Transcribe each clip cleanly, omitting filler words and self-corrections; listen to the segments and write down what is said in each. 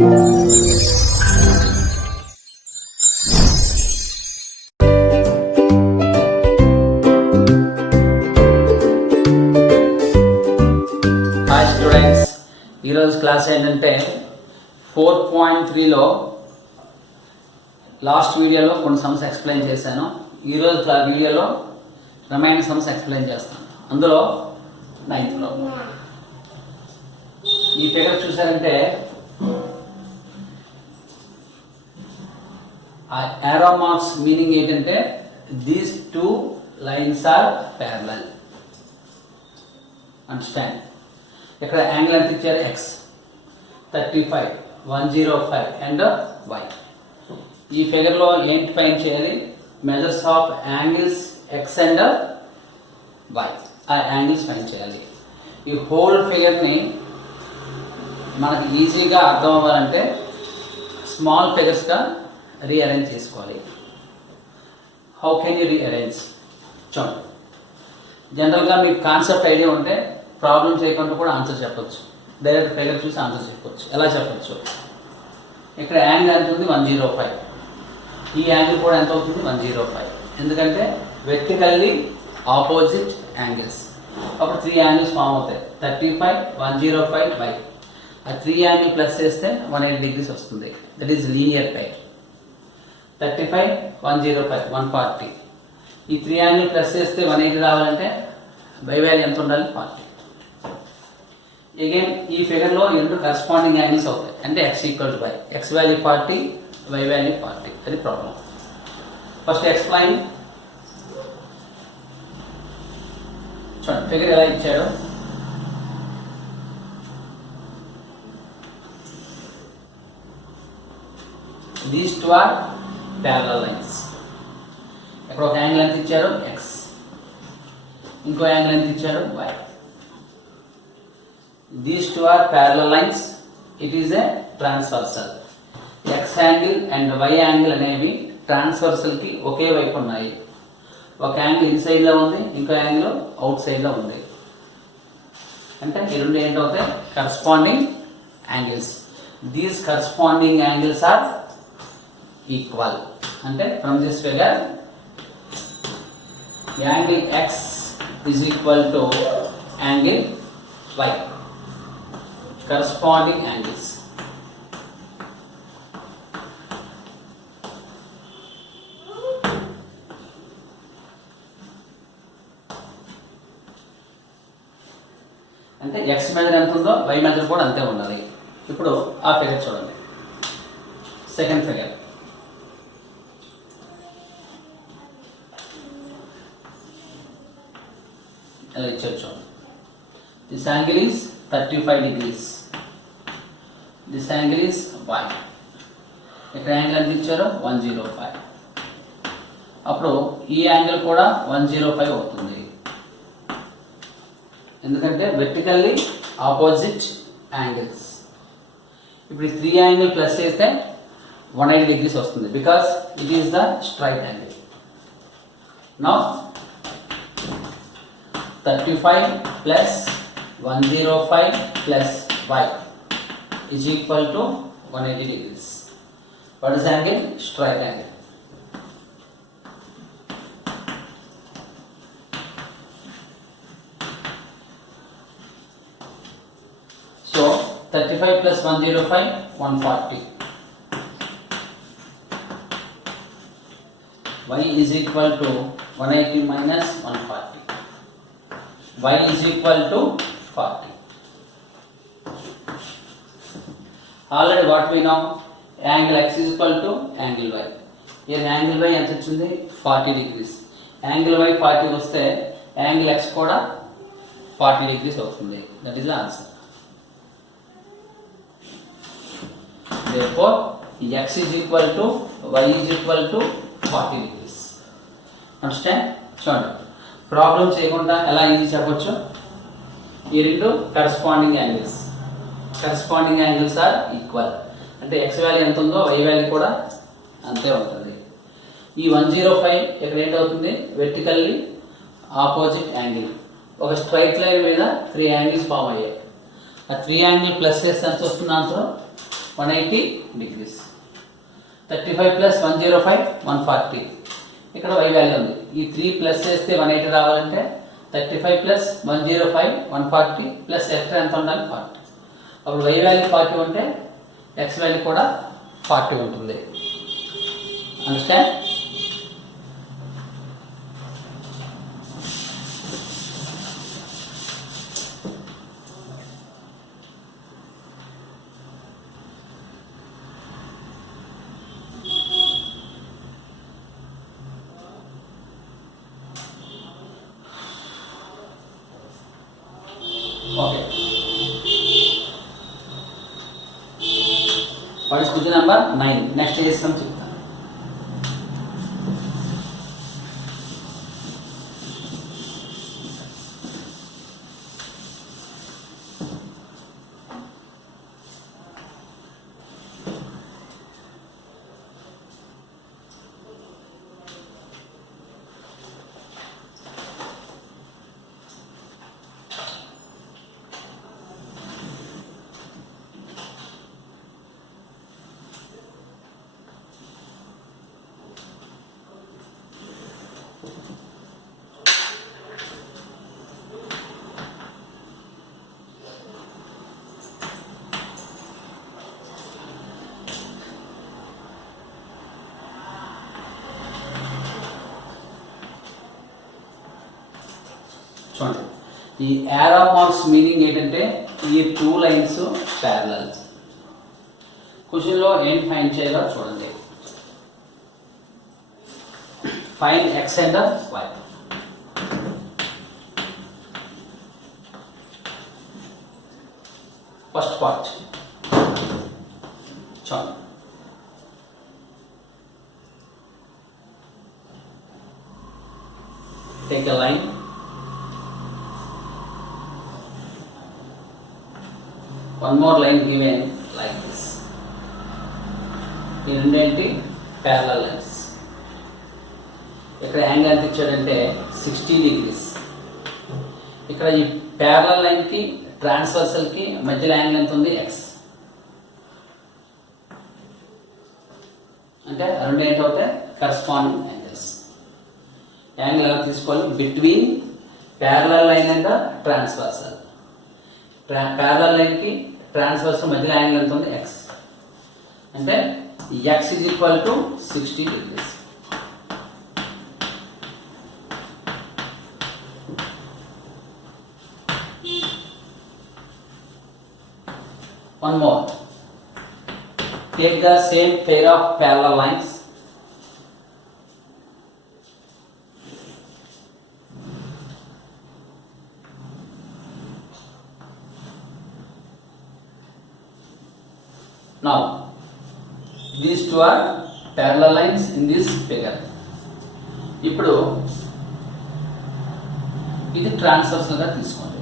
Hi students, ఈరోజు క్లాస్ ఏంటంటే 4.3లో లాస్ట్ వీడియోలో కొన్ని సమ్స్ ఎక్స్ప్లెయిన్ చేశాను. ఈరోజు ఆ వీడియోలో రిమైనింగ్ సమ్స్ ఎక్స్ప్లెయిన్ చేస్తాను. అందులో 9th ఈ ఫిగర్ చూసారంటే ఆ యారో మార్క్స్ మీనింగ్ ఏంటంటే these two lines are parallel. Understand? ఇక్కడ యాంగిల్ ఎంత ఇచ్చారు? x 35, 105 and y. ఈ ఫిగర్ లో ఏంటి ఫైండ్ చేయాలి? Measures of angles x and y. ఆ యాంగిల్స్ ఫైండ్ చేయాలి. ఈ హోల్ ఫిగర్ ని మనకు ఈజీగా అర్థం అవ్వాలంటే స్మాల్ ఫిగర్స్ గా రీఅరేంజ్ చేసుకోవాలి. How can you rearrange? చూడండి, జనరల్గా మీకు కాన్సెప్ట్ ఐడియా ఉంటే ప్రాబ్లం చేయకుండా కూడా ఆన్సర్ చెప్పొచ్చు. డైరెక్ట్ ఫిగర్ చూసి ఆన్సర్ చెప్పొచ్చు. ఎలా చెప్పొచ్చు? ఇక్కడ యాంగిల్ ఎంత ఉంది? 105. ఈ యాంగిల్ కూడా ఎంత అవుతుంది? 105. ఎందుకంటే వెర్టికల్లీ ఆపోజిట్ యాంగిల్స్. అప్పుడు 3 యాంగిల్స్ ఫామ్ అవుతాయి. 35, 105 బై ఆ 3 యాంగిల్ ప్లస్ చేస్తే 180 degrees వస్తుంది. That is linear pair. 35, 105, 140. ఈ 3 యాంగిల్ ప్లస్ చేస్తే 180 రావాలంటే బై వాల్యూ ఎంత ఉండాలి? 40. అగైన్ ఈ ఫిగర్ లో రెండు కరస్పాండింగ్ యాంగిల్స్ అవుతాయి. అంటే x equal to y. x value 40, y value 40. అది ప్రాబ్లం. First explain. చూడండి ఫిగర్ ఎలా ఇచ్చాడు. These two are parallel lines. ఇక్కడ ఒక యాంగిల్ ఎంత ఇచ్చారు? x. ఇంకో యాంగిల్ ఎంత ఇచ్చారు? y. These two are parallel lines. It is a transversal. X angle and y angle అనేవి ట్రాన్స్వర్సల్ కి ఒకే వైపు ఉన్నాయి. ఒక యాంగిల్ ఇన్సైడ్ లో ఉంది, ఇంకో యాంగిల్ అవుట్ సైడ్ లో ఉంది. అంటే ఈ రెండు ఏంటవుతాయి? Corresponding angles. These corresponding angles are equal. అంటే from this figure angle x is equal to angle y. Corresponding angles. అంటే x మెజర్ ఎంత ఉందో y మెజర్ కూడా అంతే ఉండాలి. ఇప్పుడు ఆ ఫిగర్ చూడండి. Second figure. ఎలా ఇచ్చారు చూడండి. This angle is 35 degrees. This angle is y. ఇక్కడ యాంగిల్ ఎంత ఇచ్చారో 105. అప్పుడు ఈ యాంగిల్ కూడా 105 అవుతుంది. ఎందుకంటే వెర్టికల్లీ ఆపోజిట్ యాంగిల్స్. ఇప్పుడు 3 యాంగిల్ ప్లస్ చేస్తే 180 degrees వస్తుంది. Because it is the straight angle. Now 35 ప్లస్ 105 plus y is equal to 180 degrees. What is angle? Straight angle. So 35 plus 105, 140. Y is equal to 180 minus 140. Y is equal to 40. Already what we know, angle x is equal to angle y. Here angle y ఎంత వచ్చింది? 40 degrees. Angle y 40 వస్తే angle x కూడా 40 degrees అవుతుంది. That is the answer. Therefore, x is equal to y is equal to 40 degrees. Understand? చూడండి, problem చేయకుండా ఎలా easy చెప్పొచ్చు. ఈ రెండు corresponding angles. Corresponding angles are equal. అంటే x వాల్యూ ఎంత ఉందో y వాల్యూ కూడా అంతే ఉంటుంది. ఈ 105 ఇక్కడ ఏంటవుతుంది? Vertically opposite angle. ఒక స్ట్రైట్ లైన్ మీద 3 యాంగిల్స్ ఫామ్ అయ్యాయి. ఆ 3 యాంగిల్ ప్లస్ చేస్తే ఎంత వస్తుంది ఆన్సర్? 180 degrees. 35 plus 105 140. ఇక్కడ y వాల్యూ ఉంది. ఈ 3 ప్లస్ చేస్తే 180 రావాలంటే 35 ప్లస్ 105 140 ప్లస్ ఎక్స్ట్రా ఎంత ఉండాలి 40. అప్పుడు y వాల్యూ 40 ఉంటే x వాల్యూ కూడా 40 ఉంటుంది. Understand? Okay. What is question number 9? Next is some చెప్తాను. చూడండి, ఈ యారో మార్క్స్ మీనింగ్ ఏంటంటే ఈ 2 లైన్స్ ప్యారలల్. క్వశ్చన్లో ఏం ఫైండ్ చేయాలో చూడండి. Find x and y. First part చూడండి. Take a line. One more line given like this. ఈ రెండేంటి ప్యారలల్ లైన్స్. ఇక్కడ యాంగిల్ ఎంత ఇచ్చాడంటే 60 degrees. ఇక్కడ ఈ ప్యారలల్ లైన్ కి ట్రాన్స్వర్సల్ కి మధ్యలో యాంగిల్ ఎంత ఉంది x. అంటే రెండు ఏంటి అవుతాయి కరస్పాండింగ్ యాంగిల్స్. యాంగిల్ ఎలా తీసుకోవాలి? Between parallel line and transversal. Parallel line కి ట్రాన్స్వర్సల్ మధ్యలో యాంగిల్ ఎంత ఉంది x. అంటే x is equal to 60 degrees. One more. Take the same pair of parallel lines. Now, these two are parallel lines in this figure. ఇప్పుడు ఇది ట్రాన్స్వర్సల్ గా తీసుకోండి.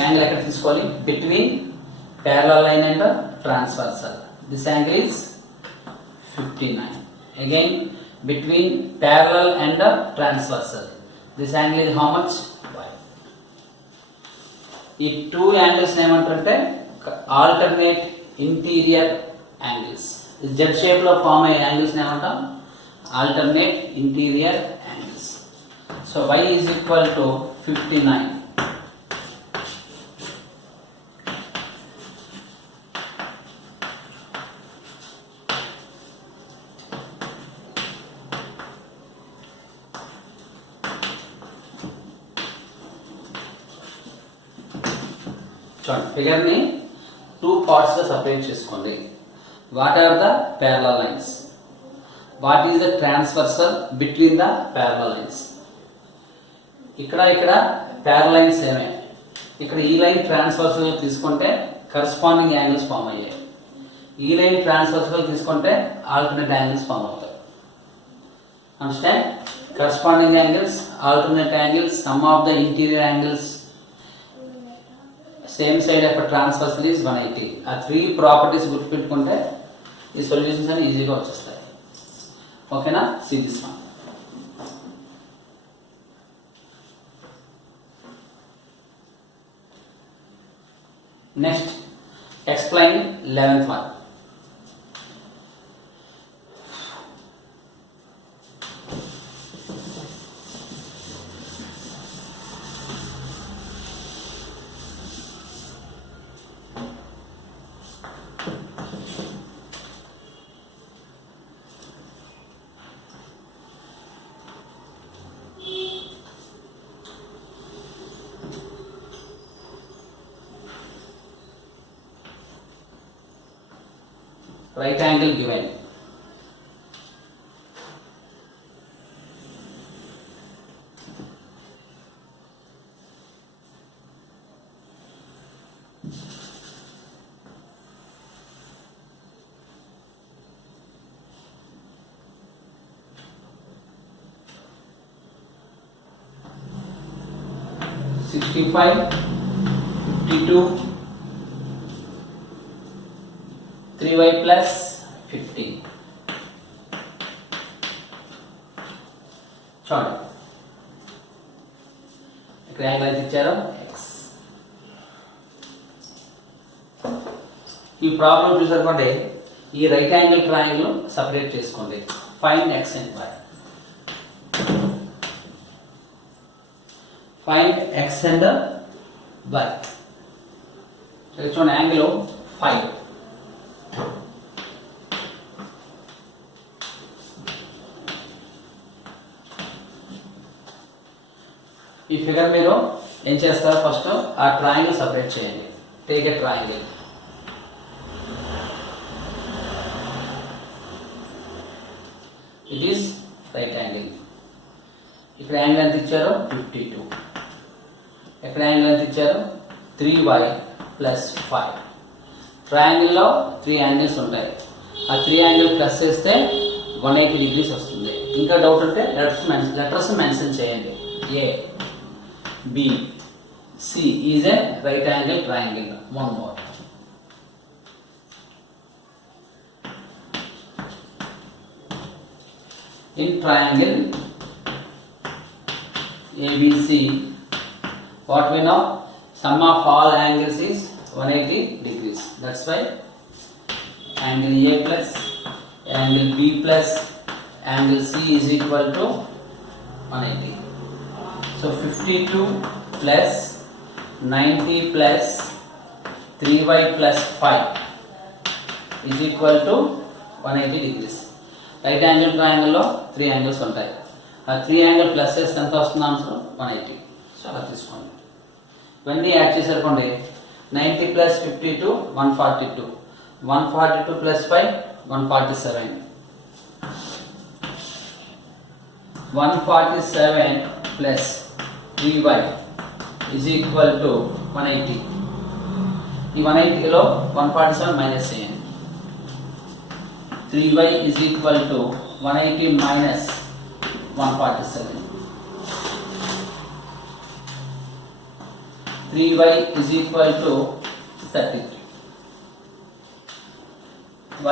యాంగిల్ ఎక్కడ తీసుకోవాలి? Between parallel line and transversal. This angle is 59. Again, between parallel and transversal. This angle is how much? Y. ఈ 2 angles ఏమంటారంటే alternate interior angles. Z shape లో ఫామ్ అయ్యే యాంగిల్స్ ఏమంటాం? alternate interior angles. So y is equal to 59. చూడండి, ఫిగర్ ని 2 పార్ట్స్ గా separate చేసుకోండి. What are the parallel lines? What is the transversal between the parallel lines? ఇక్కడ ప్యారలల్ లైన్స్ ఏమే. ఇక్కడ ఈ లైన్ ట్రాన్స్వర్సల్ తీసుకుంటే కరస్పాండింగ్ యాంగిల్స్ ఫామ్ అయ్యాయి. ఈ లైన్ ట్రాన్స్వర్సల్ తీసుకుంటే ఆల్టర్నేట్ యాంగిల్స్ ఫామ్ అవుతాయి. Understand? Corresponding angles, alternate angles, sum of the interior angles, same side of transversal is 180. ఆ 3 ప్రాపర్టీస్ గుర్తుపెట్టుకుంటే ఈ సొల్యూషన్స్ అని ఈజీగా వచ్చేస్తాయి. ఓకేనా? See this one. Next Explain 11th one. Right angle given. $65, $52, 3y plus 50. చూడండి ఇక్కడ యాంగిల్ ఎంత ఇచ్చారో x. ఈ ప్రాబ్లం చూసారుకోండి, ఈ రైట్ యాంగిల్ ట్రయాంగిల్ సపరేట్ చేసుకోండి. Find x and y. Find x and y. ఇక్కడ చూడండి యాంగిల్ 5. ఈ ఫిగర్ మీరు ఏం చేస్తారు, ఫస్ట్ ఆ ట్రయాంగిల్ సపరేట్ చేయండి. Take a triangle. It is right angle. ఇక్కడ యాంగిల్ ఎంత ఇచ్చారో 52. ఇక్కడ యాంగిల్ ఎంత ఇచ్చారో 3y plus 5. ట్రయాంగిల్లో 3 యాంగిల్స్ ఉంటాయి. ఆ 3 యాంగిల్ ప్లస్ చేస్తే 180 degrees వస్తుంది. ఇంకా డౌట్ ఉంటే లెటర్స్ మెన్షన్ చేయండి. A, B, C is a right angle triangle. One more. In triangle ABC, what we know, sum of all angles is 180 degrees. That's why angle A plus angle B plus angle C is equal to 180. So 52 plus 90 plus 3y plus 5 is equal to 180 degrees. Right angle ట్రయాంగిల్లో 3 angles ఉంటాయి. ఆ 3 angle plus చేస్తే ఎంత వస్తుంది ఆన్సర్ 180. సో అలా తీసుకోండి. ఇవన్నీ యాడ్ చేసారుకోండి. 90 plus 52 142, 142 plus 5 147, 147 plus 3y is equal to 180. ఈ 180లో 147 మైనస్ చేయండి. 3y is equal to 180 minus 147. 3y is equal to 33.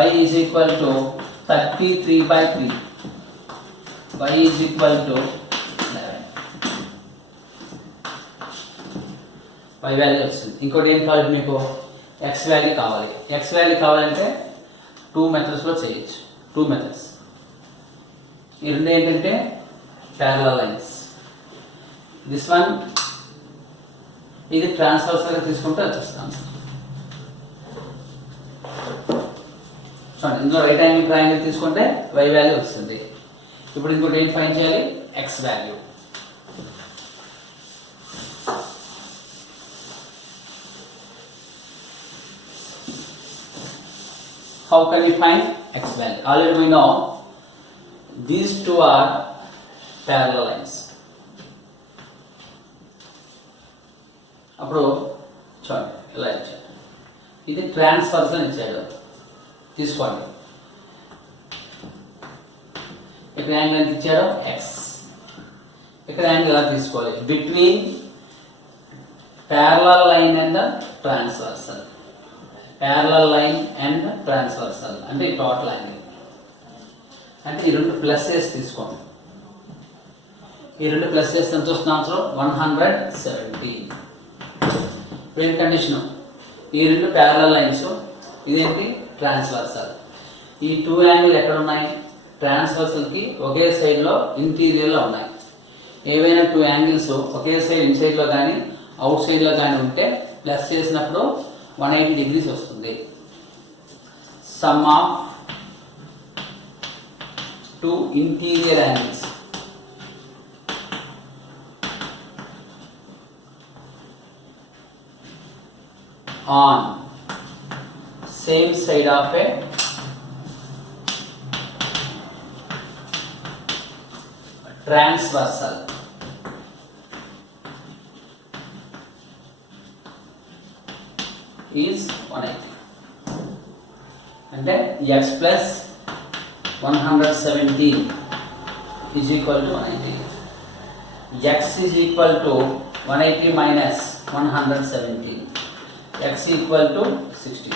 Y is equal to 33 by 3. Y is equal to 11. Y value వచ్చింది. ఇంకోటి ఏం కావాలి మీకు, x వాల్యూ కావాలి. x వాల్యూ కావాలంటే 2 మెథడ్స్లో చేయొచ్చు. 2 మెథడ్స్. ఈ రెండు ఏంటంటే ప్యారలల్ లైన్స్. దిస్ వన్ ఇది ట్రాన్స్వర్సల్గా తీసుకుంటే వచ్చేస్తాను. చూడండి, ఇందులో రైట్ యాంగిల్ ట్రయాంగిల్ తీసుకుంటే y వాల్యూ వస్తుంది. ఇప్పుడు ఇంకోటి ఏం ఫైండ్ చేయాలి, x value. How can we find x value? Already we know these two are parallel lines. అప్పుడు చూడండి ఇలా ఇచ్చాడు, ఇది ట్రాన్స్వర్సల్ ఇచ్చాడు. తీసుకోండి, ఇక్కడ యాంగిల్ ఎంత ఇచ్చాడో x, ఇక్కడ యాంగిల్ ఎలా తీసుకోవాలి, between parallel line and the transversal. Parallel line and transversal అంటే ఈ టోటల్ యాంగిల్. అంటే ఈ రెండు ప్లస్ చేసి తీసుకోండి. ఈ రెండు ప్లస్ చేస్తే ఎంత వస్తుంది ఆన్సర్ 170. ప్లేన్ కండిషన్ ఈ రెండు ప్యారలల్ లైన్స్, ఇదేంటి ట్రాన్స్వర్సల్. ఈ టూ యాంగిల్ ఎక్కడ ఉన్నాయి? ట్రాన్స్వర్సల్కి ఒకే సైడ్లో ఇంటీరియర్లో ఉన్నాయి. ఏవైనా టూ యాంగిల్స్ ఒకే సైడ్ ఇన్సైడ్లో కానీ అవుట్ సైడ్లో కానీ ఉంటే ప్లస్ చేసినప్పుడు 180 degrees వస్తుంది. Some of two interior angles on same side of a transversal is 180. అంటే x plus 117 is equal to 180. x is equal to 180 minus 117. x equal to 60.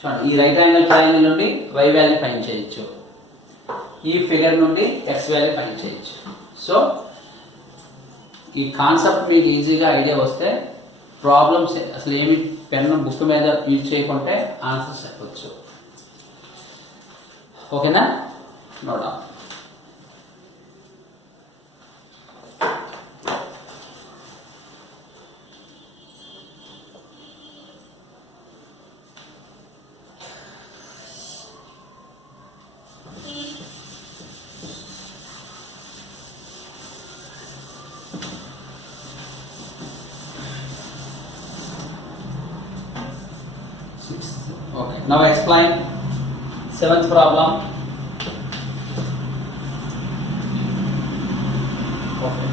చూడండి, ఈ రైట్ యాంగిల్ ట్రయాంగిల్ నుండి y వాల్యూ ఫైండ్ చేయొచ్చు, ఈ ఫిగర్ నుండి x value find చేయొచ్చు. సో ఈ కాన్సెప్ట్ మీకు ఈజీగా ఐడియా వస్తే ప్రాబ్లమ్స్ అసలు ఏమి పెన్ బుక్ మీద యూజ్ చేయకుంటే ఆన్సర్స్ చెప్పవచ్చు. ఓకేనా? Note down. Okay, now explain 7th problem. Okay.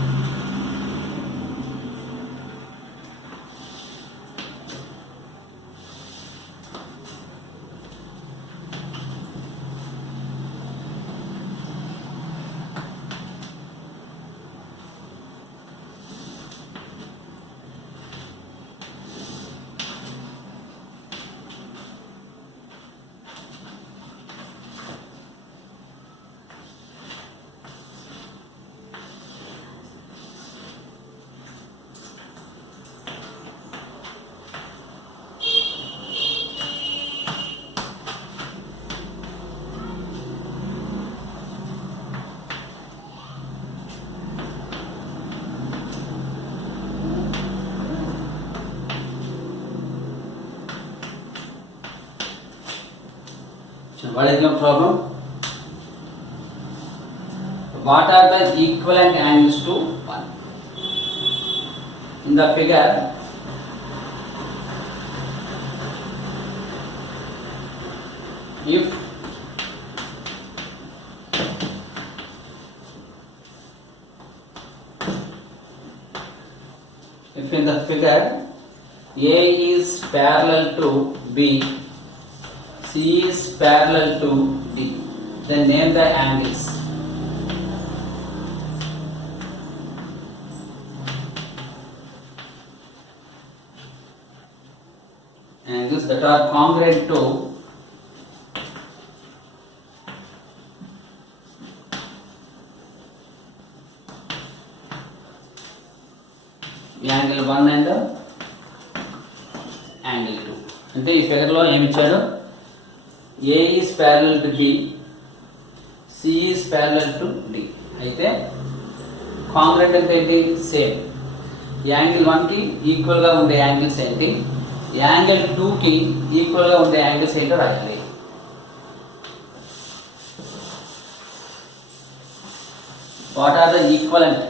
What is your problem? What are the equivalent angles to 1? In the figure, if in the figure A is parallel to B, C is parallel to D, then name the angles. Angles that are congruent to angle 1 and angle 2. అంటే ఈ figure లో ఏమి ఇచ్చాడు? A is parallel to B, C is parallel to D. అయితే కాంగ్రెంట్ అంటే ఏంటి? Same. Angle 1 కి ఈక్వల్ గా ఉండే యాంగిల్స్ ఏంటి? యాంగిల్ 2 కి ఈక్వల్ గా ఉండే యాంగిల్స్ ఏంటో రాయాలి. What are the equivalent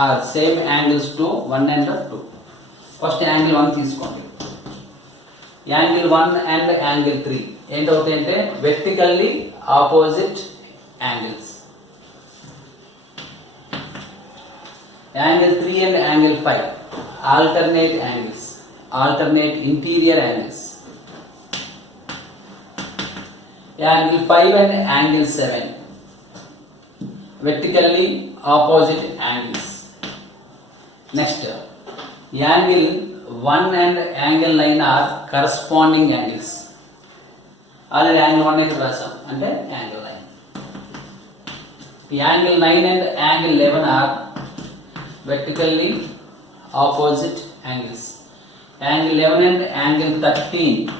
or same angles to 1 and 2? First angle 1 తీసుకోండి. యాంగిల్ 1 అండ్ యాంగిల్ 3 ఏంటవుతాయంటే vertically opposite angles. Angle 3 and angle 5 alternate angles, alternate interior angles. Angle 5 and angle 7 vertically opposite angles. Next, angle 1 and angle 9 are corresponding angles. Already angle 1 ఇక్కడ రాసాం అంటే angle 9. Angle 9 and angle 11 are vertically opposite angles. Angle 11 and angle 13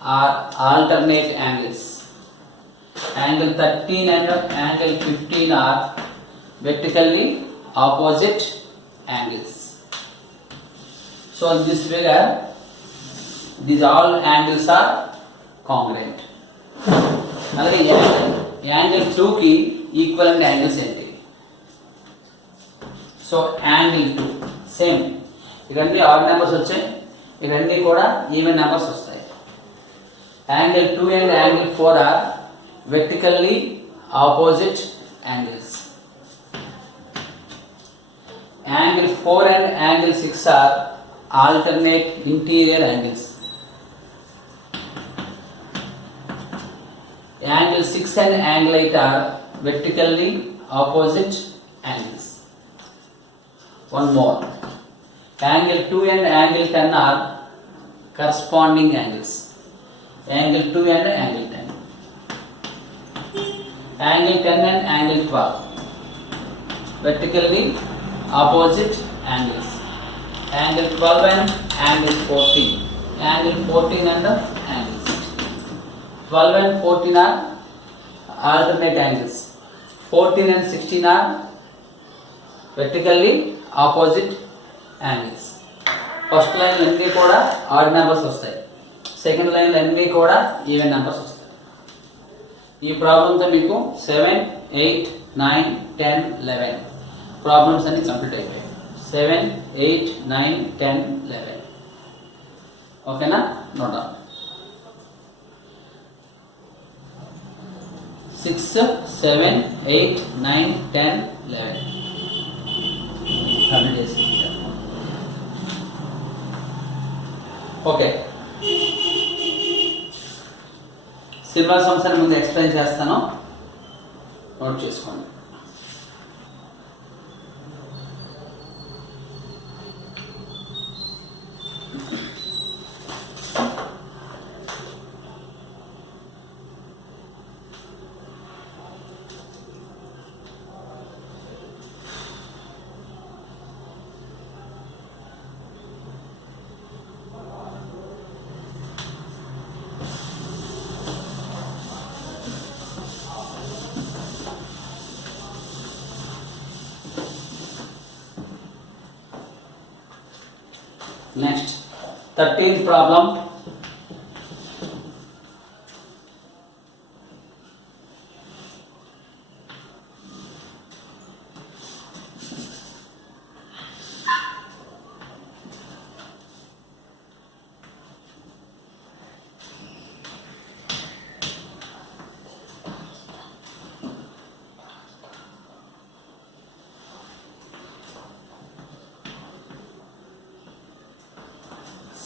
are alternate angles. Angle 13 and angle 15 are vertically opposite angles. So in this figure, these all angles are congruent. అలాగే angle 2 కి equivalent angles ఏంటి? So angle 2 same, ఇవన్నీ odd numbers వచ్చాయి, ఇవన్నీ కూడా even numbers వస్తాయి. Angle 2 and angle 4 are vertically opposite angles. Angle 4 and angle 6 are alternate interior angles. Angle 6 and angle 8 are vertically opposite angles. One more. Angle 2 and angle 10 are corresponding angles. Angle 2 and angle 10. Angle 10 and angle 12 vertically opposite angles. Angle 12 and angle 14. Angle 14 and angle 16. 12 and 14 are alternate angles. 14 and 16 are vertically opposite angles. First line అన్నీ కూడా odd numbers వస్తాయి, second line అన్నీ కూడా even numbers వస్తాయి. ఈ ప్రాబ్లంతో మీకు 7, 8, 9, 10, 11 ప్రాబ్లమ్స్ అన్ని కంప్లీట్ అయిపోయాయి. 7, 8, 9, 10, 11 ఓకేనా? Note down. 6, 7, 8, 9, 10, 11 కంప్లీట్ చేసి ఓకే. సిల్వర్ సంస్థని ముందు ఎక్స్ప్లెయిన్ చేస్తాను, నోట్ చేసుకోండి. Next, 13th problem.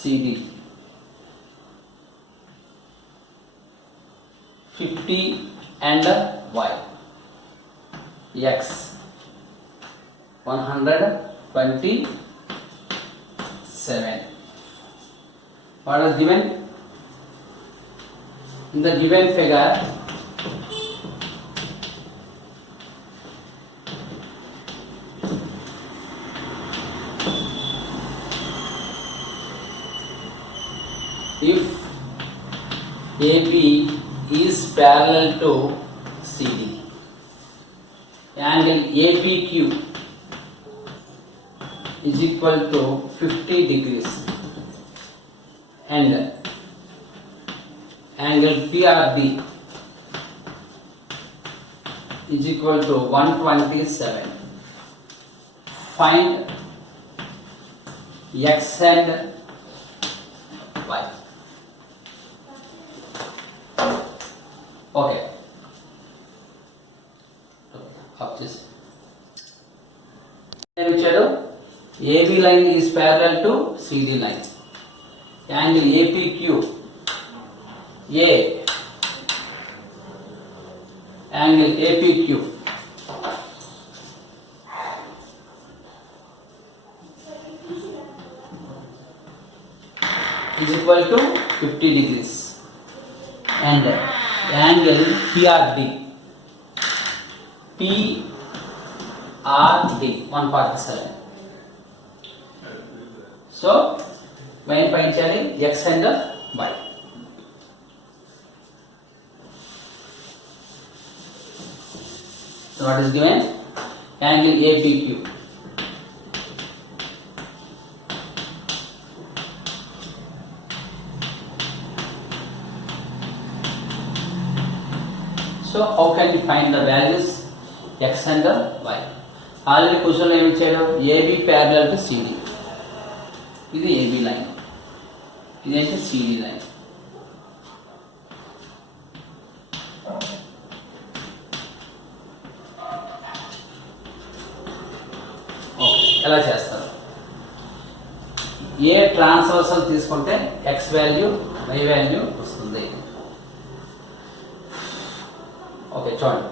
CD 50 and Y, X 127. What is given? In the given figure, if AB is parallel to CD, angle APQ is equal to 50 degrees and angle PRD is equal to 127. Find X and Y. Okay. Up this. AB line is parallel to CD line. Angle APQ, A, angle APQ is equal to 50 degrees and angle PRD 147. So y ని ఫైండ్ చేయాలి x and y. So what is given? Angle APQ. So how can you find the values x and y? Already question ఏమి ఇచ్చాడు, AB parallel to CD. ఇది AB line, ఇదైతే CD line. Okay, ఎలా చేస్తారు? ఏ ట్రాన్స్వర్సల్ తీసుకుంటే x value y value వస్తుంది. ఓకే చూడండి,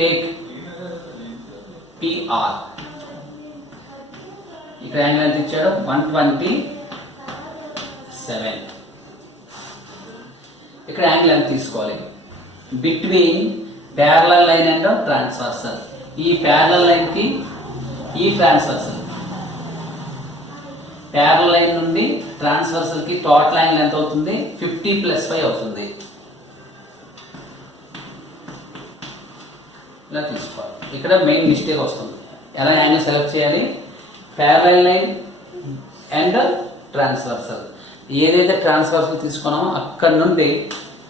take PR. ఇక్కడ యాంగిల్ ఎంత ఇచ్చాడు, 127. ఇక్కడ యాంగిల్ ఎంత తీసుకోవాలి, between parallel line and transversal. ఈ ప్యారలల్ లైన్ కి ఈ ట్రాన్స్వర్సల్, ప్యారలల్ లైన్ నుండి ట్రాన్స్వర్సల్ కి టోటల్ యాంగిల్ ఎంత అవుతుంది, 50 + 5 అవుతుంది. ఇలా తీసుకోవాలి. ఇక్కడ మెయిన్ మిస్టేక్ వస్తుంది. ఎలా యాంగిల్ సెలెక్ట్ చేయాలి, ప్యారలల్ లైన్ అండ్ ట్రాన్స్వర్సల్. ఏదైతే ట్రాన్స్వర్సల్ తీసుకున్నామో అక్కడ నుండి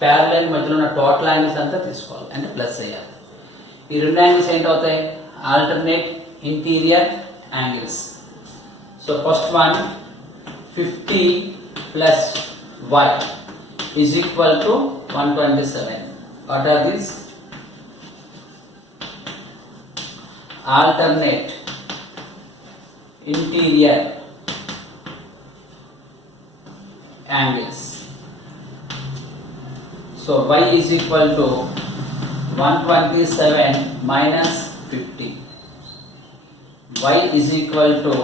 ప్యారలల్ లైన్ మధ్యలో ఉన్న టోటల్ యాంగిల్స్ అంతా తీసుకోవాలి, అంటే ప్లస్ చేయాలి. ఈ రెండు యాంగిల్స్ ఏంటి అవుతాయి, alternate interior angles. So first one 50 + y is equal to 127. What are these? Alternate interior angles. So y is equal to 127 minus 50. Y is equal to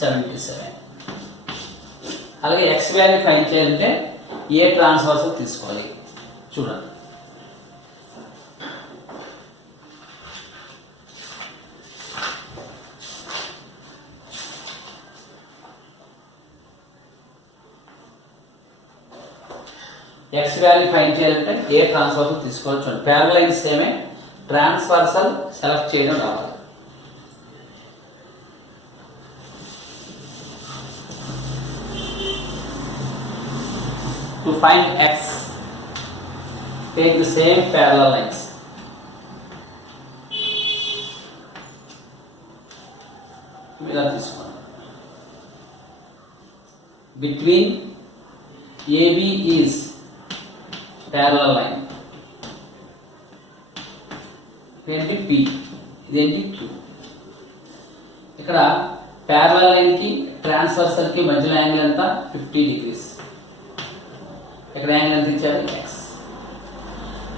77. అలాగే x వాల్యూ ఫైండ్ చేయాలంటే ఏ ట్రాన్స్వర్సల్ తీసుకోవాలి చూడండి. x వాల్యూ ఫైండ్ చేయాలంటే ఏ ట్రాన్స్వర్సల్ తీసుకోవాలి చూడండి. Parallel line సేమే, transversal select చేయడం రావాలి. To find x, take the same parallel lines. ఇలా తీసుకోండి. Between AB is parallel line. ఇదేంటి P, ఇదేంటి Q. ఇక్కడ ప్యారలల్ లైన్ కి ట్రాన్స్వర్సల్ కి మధ్యలో యాంగిల్ ఎంత, 50 degrees. ఇక్కడ యాంగిల్ ఎంత ఇచ్చాడు, x.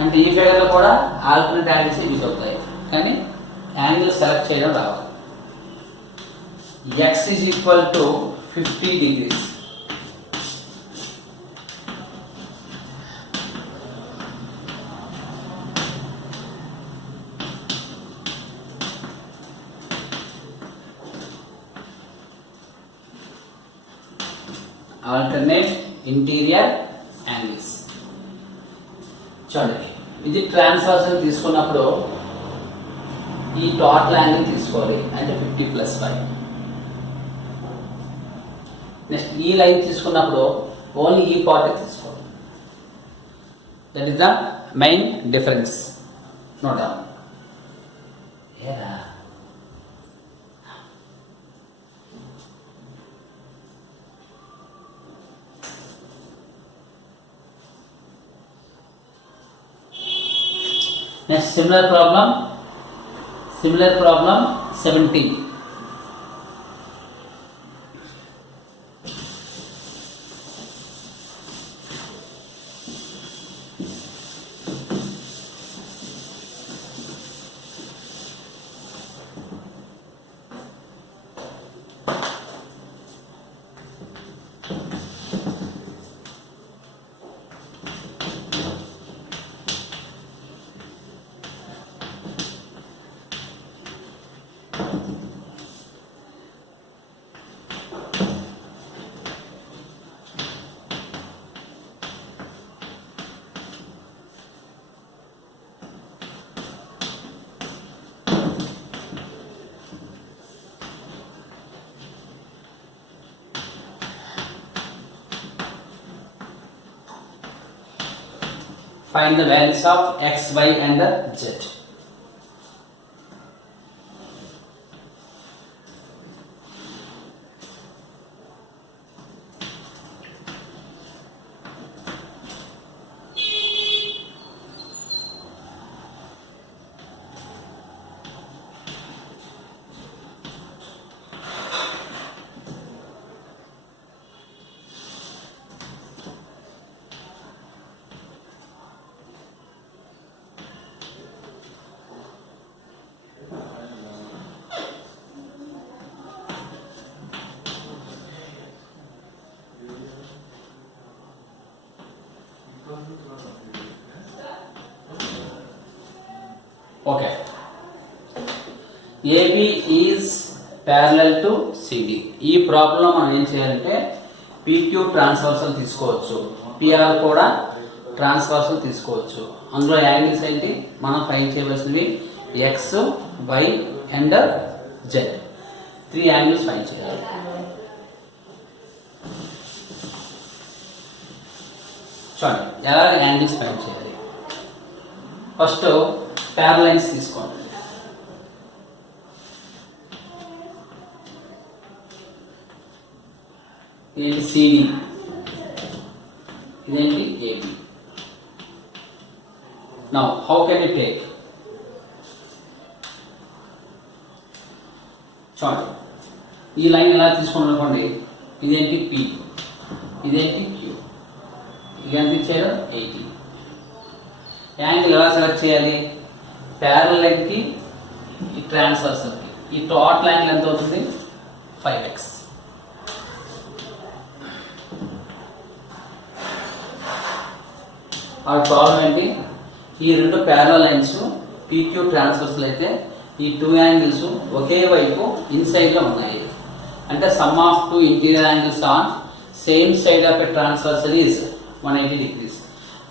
అంటే ఈ ఫిగర్ లో కూడా ఆల్టర్నేట్ యాంగిల్స్ యూజ్ అవుతాయి, కానీ యాంగిల్ సెలెక్ట్ చేయడం రావాలి. x is equal to 50 degrees. Alternate interior angles. చూడండి, ఇది ట్రాన్స్వర్సల్ తీసుకున్నప్పుడు ఈ టోటల్ యాంగిల్ తీసుకోవాలి, అంటే 50 + 5. నెక్స్ట్ ఈ లైన్ తీసుకున్నప్పుడు ఓన్లీ ఈ పార్ట్ తీసుకోవాలి. That is the main difference. Note down. Next similar problem 17. Find the values of x, y and z. Okay. AB is parallel to CD. ఈ ప్రాబ్లం మనం ఏం చేయాలంటే PQ ట్రాన్స్వర్సల్ తీసుకోవచ్చు, PR కూడా ట్రాన్స్వర్సల్ తీసుకోవచ్చు. అందులో యాంగిల్స్ ఏంటి మనం ఫైండ్ చేయవలసినవి X, Y and Z. 3 angles find చేయాలి. చూడండి ఎలా యాంగిల్స్ ఫైండ్ చేయాలి. ఫస్ట్ ప్యారలల్ లైన్స్ తీసుకోండి. ఇదేంటి CD, ఇదేంటి AB. Now how can you take? చూడండి ఈ లైన్ ఎలా తీసుకుని అనుకోండి, ఇదేంటి P, ఇదేంటి Q, ఇది ఎంత ఇచ్చారు 80. యాంగిల్ ఎలా సెలెక్ట్ చేయాలి? ప్యారలల్ లైన్కి ఈ ట్రాన్స్వర్సల్కి ఈ టోటల్ యాంగిల్ ఎంత అవుతుంది? 5x. ఆ ప్రాబ్లం ఏంటి? ఈ 2 ప్యారలల్ లైన్స్ PQ ట్రాన్స్వర్సల్ అయితే ఈ 2 యాంగిల్స్ ఒకే వైపు ఇన్సైడ్ లో ఉన్నాయి. అంటే some of 2 interior angles on same side of a transversal is 180 degrees.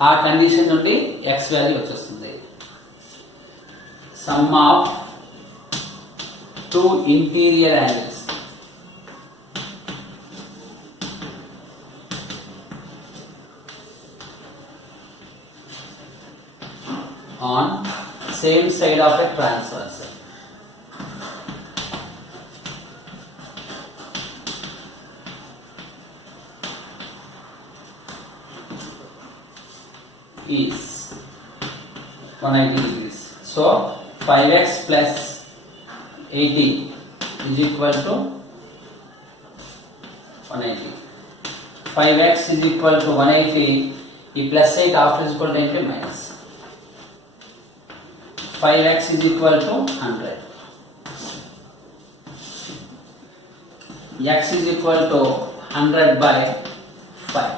ఆ కండిషన్ నుండి x వాల్యూ వచ్చేస్తుంది. Sum of 2 interior angles on same side of a transversal is 180 degrees. So 5x plus 80 is equal to 180. 5x is equal to 180. ఈ ప్లస్ 8 after is equal to ఏంటి? Minus. 5x is equal to 100. x is equal to 100 by 5.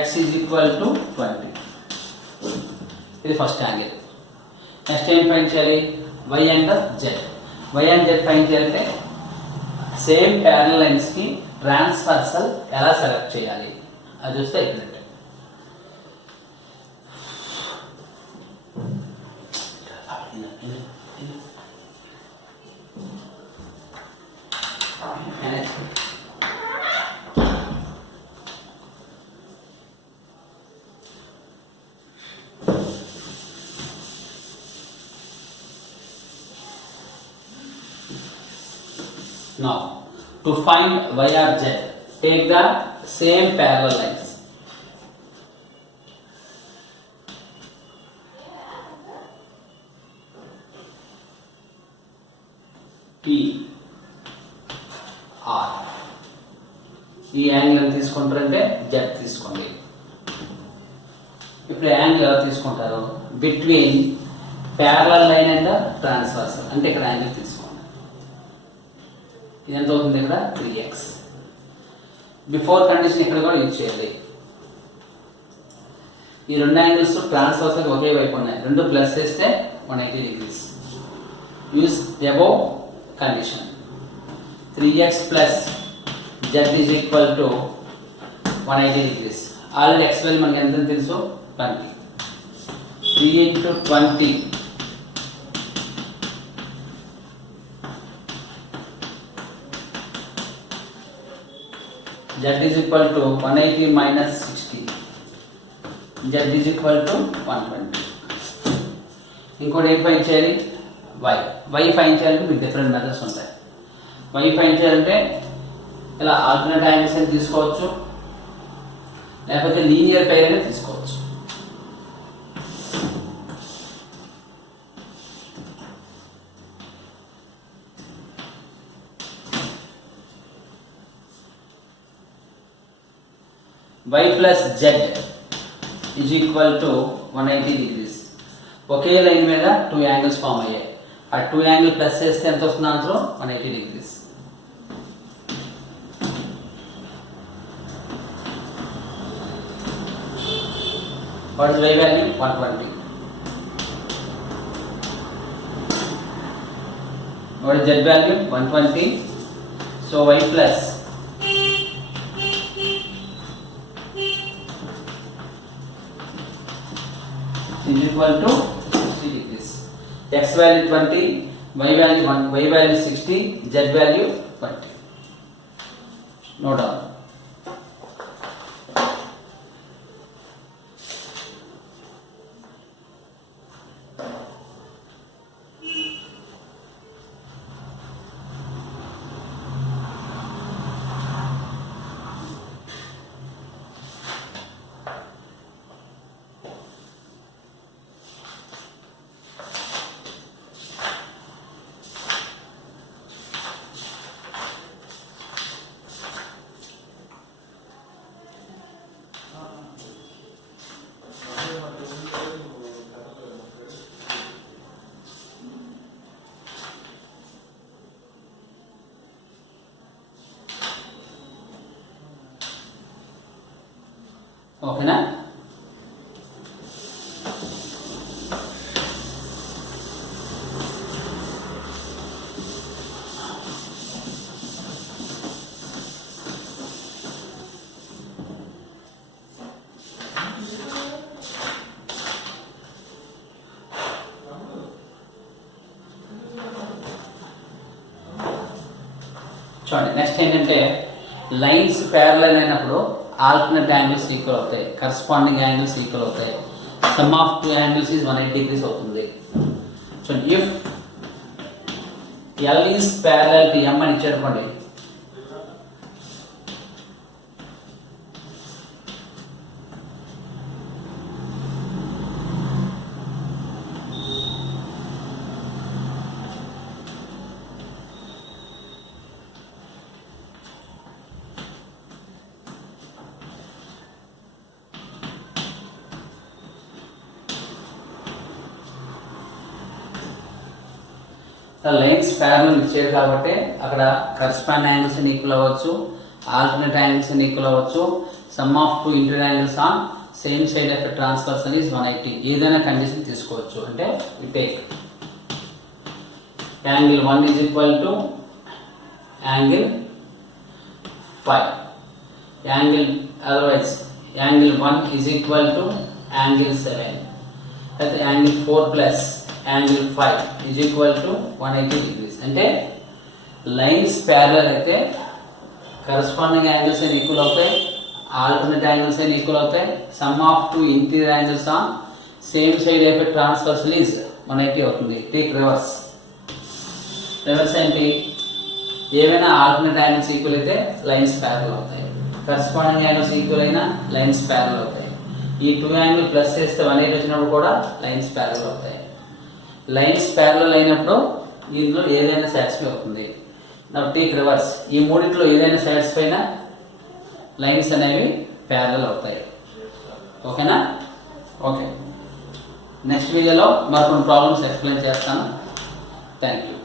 x is equal to 20. ఇది first angle. Next ఏం ఫైండ్ చేయాలి? Y and Z. Y and Z find చేయాలంటే same parallel lines కి ట్రాన్స్వర్సల్ ఎలా సెలెక్ట్ చేయాలి అది చూస్తే ఇక్కడ Now, to find Y or Z, take the same parallel lines. P, R. ఈ యాంగిల్ తీసుకుంటారంటే Z తీసుకోండి. ఇప్పుడు యాంగిల్ ఎలా తీసుకుంటారు? Between parallel line and transversal. అంటే ఇక్కడ యాంగిల్ తీసుకోండి. ఇది ఎంత అవుతుంది? ఇక్కడ 3x. బిఫోర్ కండిషన్ ఇక్కడ కూడా యూజ్ చేయాలి. ఈ 2 యాంగిల్స్ ట్రాన్స్వర్సల్ ఒకే వైపు ఉన్నాయి. 2 ప్లస్ చేస్తే 180 degrees. Use above condition. 3x plus z is equal to 180 degrees. Already x value మనకి ఎంత తెలుసు? 20. 3 into 20 z is equal to 180 minus 60. z is equal to 120. ఇంకోటి ఏం ఫైండ్ చేయాలి? y ఫైండ్ చేయాలంటే మీకు డిఫరెంట్ మెథడ్స్ ఉంటాయి. y ఫైండ్ చేయాలంటే ఇలా ఆల్టర్నేట్ యాంగిల్స్ అని తీసుకోవచ్చు, లేకపోతే లీనియర్ పెయిర్ అయినా తీసుకోవచ్చు. y plus z is equal to 180 డిగ్రీస్. ఒకే లైన్ మీద 2 యాంగిల్స్ ఫామ్ అయ్యాయి. ఆ 2 యాంగిల్ ప్లస్ చేస్తే ఎంత వస్తుంది? ఆన్సర్ 180 degrees. What is y value? 120. What is z value? 120. So y plus is equal to 60 degrees. X value 20, y value 1, y value 60, z value 20. Note down. ఓకేనా? చూడండి, next ఏంటంటే lines parallel అయినప్పుడు alternate angles equal అవుతాయి, corresponding angles equal అవుతాయి. Sum of 2 angles is 180 degrees అవుతుంది. చూడండి, if L is parallel to M అని ఇచ్చారనుకోండి, లైన్స్ ప్యారలల్ ఇచ్చారు కాబట్టి అక్కడ కరస్పాండింగ్ యాంగిల్స్ ఈక్వల్ అవ్వచ్చు, ఆల్టర్నేట్ యాంగిల్స్ ఈక్వల్ అవ్వచ్చు. Sum of 2 interior angles on same side of transversal is 180. ఏదైనా కండిషన్ తీసుకోవచ్చు. అంటే we take angle 1 is equal to angle 5, angle otherwise angle 1 is equal to angle 7, అయితే యాంగిల్ 4 plus angle 5 is equal to 180 డిగ్రీస్. అంటే lines parallel అయితే corresponding angles అయినా ఈక్వల్ అవుతాయి, alternate angles అయినా ఈక్వల్ అవుతాయి. Sum of 2 interior angles on same side of transversal is 180 అవుతుంది. Take reverse. Reverse ఏంటి? ఏవైనా ఆల్టర్నేట్ యాంగిల్స్ ఈక్వల్ అయితే లైన్స్ ప్యారలల్ అవుతాయి, కరస్పాండింగ్ యాంగిల్స్ ఈక్వల్ అయినా లైన్స్ ప్యారలల్ అవుతాయి. ఈ 2 యాంగిల్ ప్లస్ చేస్తే 180 వచ్చినప్పుడు కూడా లైన్స్ ప్యారలల్ అవుతాయి. లైన్స్ ప్యారలల్ అయినప్పుడు ఇందులో ఏదైనా సాటిస్ఫై అవుతుంది. నా టేక్ రివర్స్. ఈ మూడింటిలో ఏదైనా సాటిస్ఫై అయినా లైన్స్ అనేవి ప్యారలల్ అవుతాయి. ఓకేనా? ఓకే, నెక్స్ట్ వీడియోలో మరికొన్ని ప్రాబ్లమ్స్ ఎక్స్ప్లెయిన్ చేస్తాను. Thank you.